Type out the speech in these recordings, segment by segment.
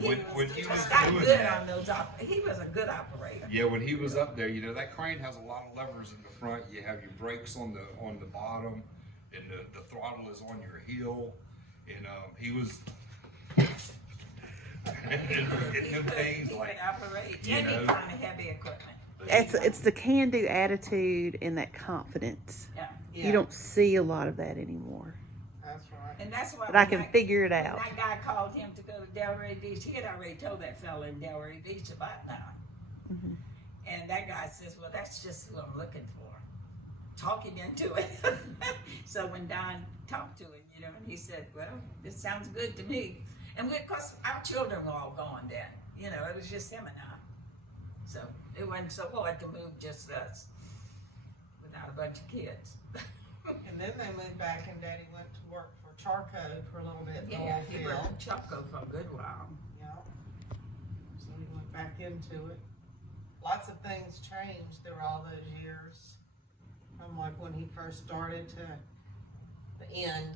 when he was got doing good that, on those. He was a good operator. yeah, when he was up there, that crane has a lot of levers in the front. You have your brakes on the bottom, and the throttle is on your heel, and he was. Getting them things like, operate you any know, kind of heavy equipment. It's the can-do attitude and that confidence. Yeah. You don't see a lot of that anymore. That's right. And that's why. But I can figure it out. When that guy called him to go to Delray Beach, he had already told that fella in Delray Beach about now. Mm-hmm. And that guy says, "Well, that's just what I'm looking for." Talking into it. So when Don talked to him, and he said, "Well, this sounds good to me." And of course, our children were all gone then. It was just him and I. So it wasn't so hard to move just us without a bunch of kids. And then they moved back, and Daddy went to work for Charco for a little bit in Yeah, he Oilfield. worked for Choco for a good while. Yeah. So he went back into it. Lots of things changed through all those years. From like when he first started to the end.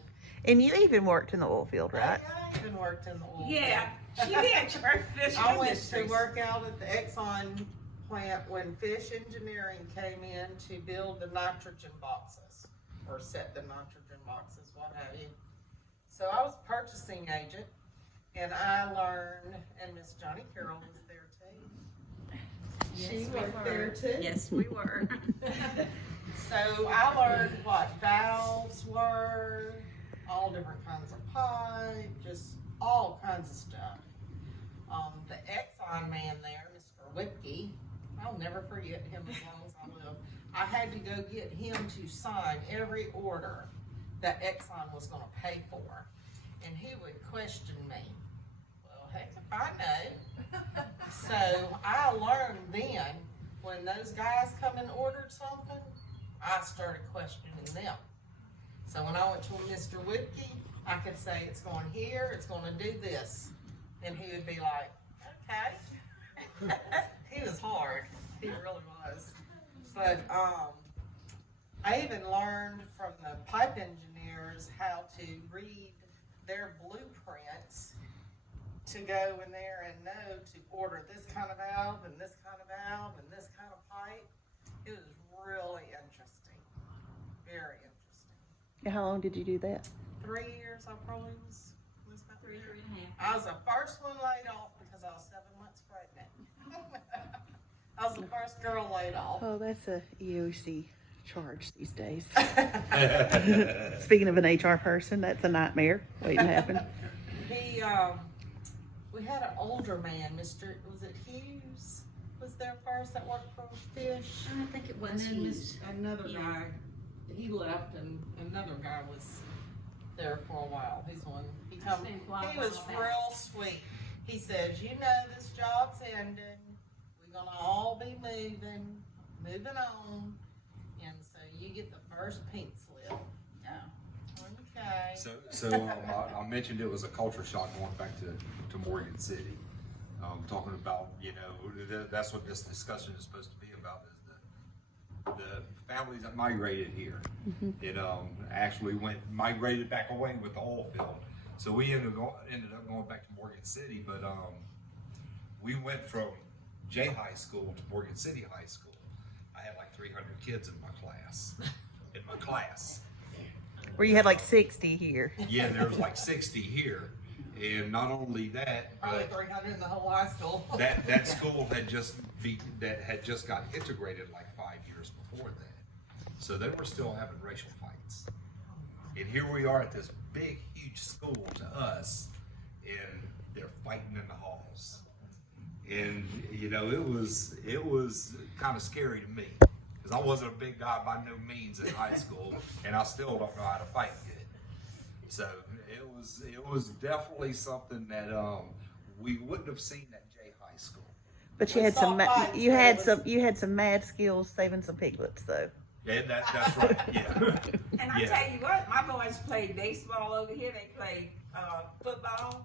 And you even worked in the oil field, right? I even worked in the oil Yeah, field. she did church fish I went to industries. work out at the Exxon plant when Fish Engineering came in to build the nitrogen boxes, or set the nitrogen boxes, what have you. So I was purchasing agent, and I learned, and Miss Johnny Carroll was there too. Yes, She we worked were. there too. Yes, we were. So I learned what valves were, all different kinds of pipe, just all kinds of stuff. The Exxon man there, Mr. Whipke, I'll never forget him as long as I live. I had to go get him to sign every order that Exxon was gonna pay for. And he would question me. Well, heck if I know. So I learned then, when those guys come and ordered something, I started questioning them. So when I went to Mr. Whipke, I could say, it's going here, it's gonna do this. And he would be like, okay. He was hard, he really was. But I even learned from the pipe engineers how to read their blueprints to go in there and know to order this kind of valve and this kind of valve and this kind of pipe. It was really interesting, very interesting. How long did you do that? 3 years, I probably was about 3 years. 3.5. I was the first one laid off because I was 7 months pregnant. I was the first girl laid off. Oh, that's a EOC charge these days. Speaking of an HR person, that's a nightmare waiting to happen. He, we had an older man, Mr. Was it Hughes? Was there first that worked for Fish? I think it And was then Hughes. another Yeah. guy, he left, and another guy was there for a while. He's one. He was real sweet. He says, this job's ending. We're gonna all be moving on, and so you get the first pink slip. Yeah. Okay. So I mentioned it was a culture shock going back to Morgan City. Talking about, that's what this discussion is supposed to be about, is the families that migrated here. Mm-hmm. It actually migrated back away with the oil field. So we ended up going back to Morgan City, but we went from J High School to Morgan City High School. I had like 300 kids in my class. Where you had like 60 here. Yeah, there was like 60 here. And not only that, Probably but 300 in the whole high school. that school had just got integrated like 5 years before that. So they were still having racial fights. And here we are at this big, huge school to us, and they're fighting in the halls. And it was kind of scary to me, because I wasn't a big guy by no means in high school, and I still don't know how to fight good. So it was definitely something that we wouldn't have seen at J High School. But you had you had some mad skills saving some piglets though. Yeah, that's right. Yeah. And I tell you what, my boys played baseball over here. They played football.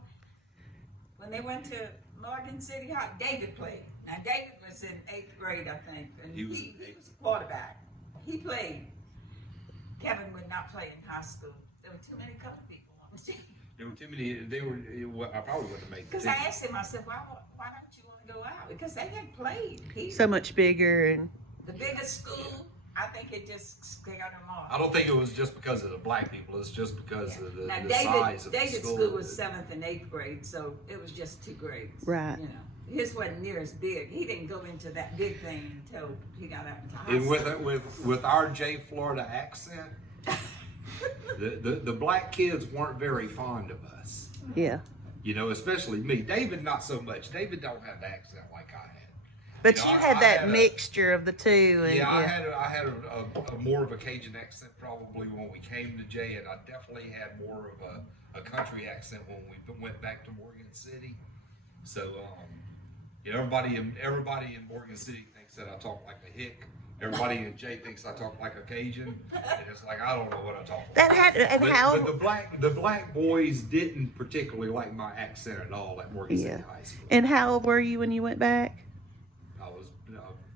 When they went to Morgan City High, David played. Now David was in 8th grade, I think, and he was a quarterback. He played. Kevin would not play in high school. There were too many colored people on the team. There were too many. I probably wouldn't have made. Because I asked him, I said, why don't you want to go out? Because they had played. So much bigger and The biggest school, I think it just scared them off. I don't think it was just because of the black people. It's just because of the, Now, the size of the David's school. school was 7th and 8th grade, so it was just 2 grades. Right. You know, his wasn't near as big. He didn't go into that big thing until he got up into high And school. with our J Florida accent, the black kids weren't very fond of us. yeah. You know, especially me. David, not so much. David don't have the accent like I had. But You you know, had I that had a- mixture of the two. And, Yeah, I had a more of a Cajun accent probably when we came to Jay, and I definitely had more of a country accent when we went back to Morgan City. So, you know, everybody in Morgan City thinks that I talk like a hick. Everybody in Jay thinks I talk like a Cajun, and it's like I don't know what I talk like. That had and But, how but the black boys didn't particularly like my accent at all at Morgan City High School. and how old were you when you went back? I was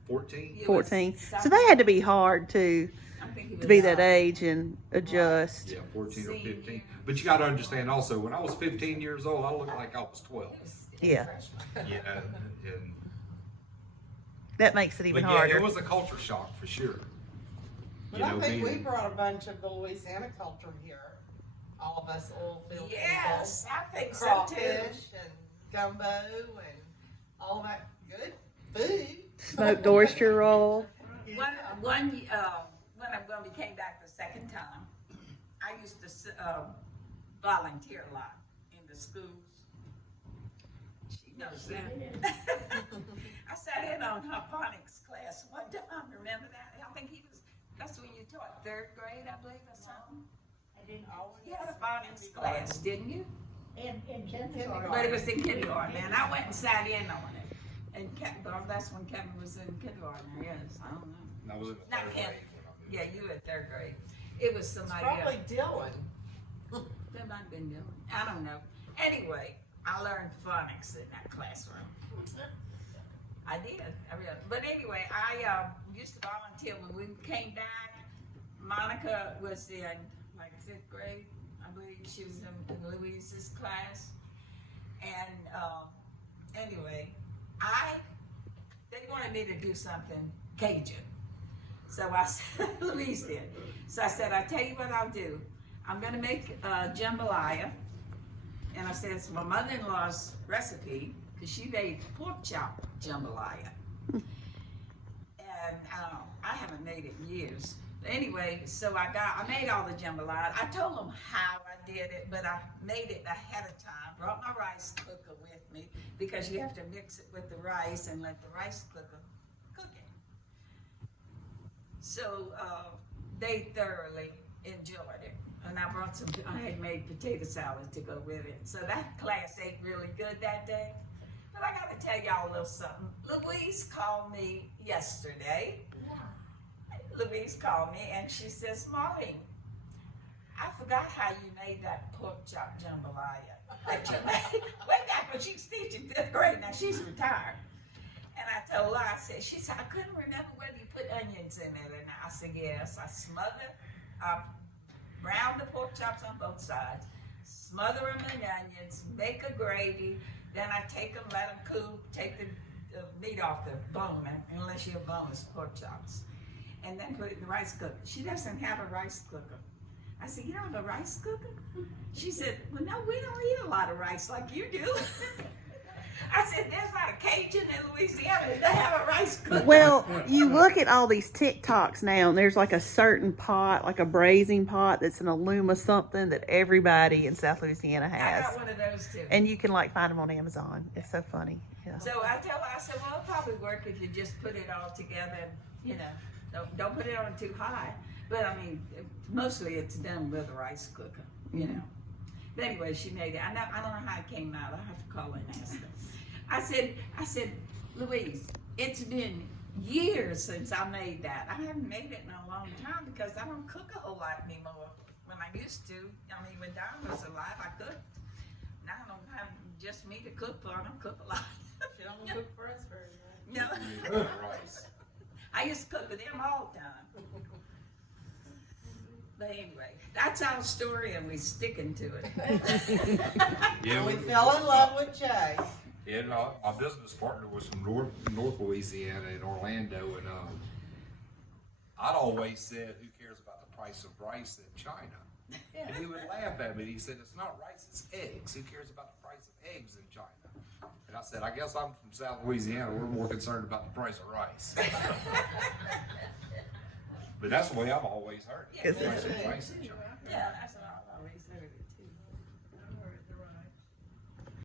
14. It was 14. So that had to be hard to I think he to was, be that age and adjust. Yeah, 14 or 15. But you got to understand also, when I was 15 years old, I looked like I was 12. Yeah. Yeah, and That makes it even but yeah, harder. it was a culture shock for sure. But You I know, think we being- brought a bunch of the Louisiana culture here. All of us Oilfield Yes, I think people. so Crawfish too. and gumbo and all that good food. Smoked oyster roll. When we came back the second time, I used to volunteer a lot in the schools. She knows that. I sat in on her phonics class one time. Remember that? I think that's when you taught 3rd grade, I believe, or something. I didn't You had a phonics class, didn't you? in kindergarten. But it was in kindergarten, and I went and sat in on it. And that's when Kevin was in kindergarten, yes, I don't know. I was in the Not third Ken. grade when I moved. Yeah, you were in 3rd grade. It was It's somebody probably else. Dylan. That might have been Dylan. I don't know. Anyway, I learned phonics in that classroom. I did. I really. But anyway, I used to volunteer when we came back. Monica was in like 5th grade, I believe. She was in Louise's class. And anyway, they wanted me to do something Cajun. So I said, Louise did. So I said, I tell you what I'll do. I'm gonna make jambalaya. And I said, it's my mother-in-law's recipe, because she made pork chop jambalaya. And I haven't made it in years. But anyway, so I made all the jambalaya. I told them how I did it, but I made it ahead of time. Brought my rice cooker with me, because you have to mix it with the rice and let the rice cooker cook it. So they thoroughly enjoyed it. And I had made potato salad to go with it. So that class ate really good that day. But I gotta tell y'all a little something. Louise called me yesterday. Louise called me and she says, Marlene, I forgot how you made that pork chop jambalaya that you made way back when she was teaching 5th grade. Now she's retired. And I told her, she said, I couldn't remember whether you put onions in it or not. I said, yes. I brown the pork chops on both sides, smother them in onions, make a gravy, then I take them, let them cool, take the meat off the bone, unless you have boneless pork chops, and then put it in the rice cooker. She doesn't have a rice cooker. I said, you don't have a rice cooker? She said, well, no, we don't eat a lot of rice like you do. I said, there's not a Cajun in Louisiana that have a rice cooker. Well, you look at all these TikToks now, and there's like a certain pot, like a braising pot that's an Aluma something that everybody in South Louisiana I has. got one of those too. And you can like find them on Amazon. It's so funny. Yeah. So I tell her, I said, well, it'll probably work if you just put it all together, you know, don't put it on too high. But I mean, mostly it's done with a rice cooker, you know. But anyway, she made it. I don't know how it came out. I'll have to call her and ask her. I said, Louise, it's been years since I made that. I haven't made it in a long time because I don't cook a whole lot anymore. When I used to, I mean, when Don was alive, I cooked. Now I don't have just me to cook for. I don't cook a lot. She don't cook for us very much. No. Rice. I used to cook with him all the time. But anyway, that's our story and we're sticking to it. Yeah, We fell in love with Jay. Yeah, my business partner was from North Louisiana in Orlando, and I'd always said, "Who cares about the price of rice in China?" And he would laugh at me. He said, "It's not rice, it's eggs. Who cares about the price of eggs in China?" And I said, "I guess I'm from South Louisiana. We're more concerned about the price of rice." But that's the way I've always heard it. Yeah, The price of rice in China. Yeah, that's what I've always heard.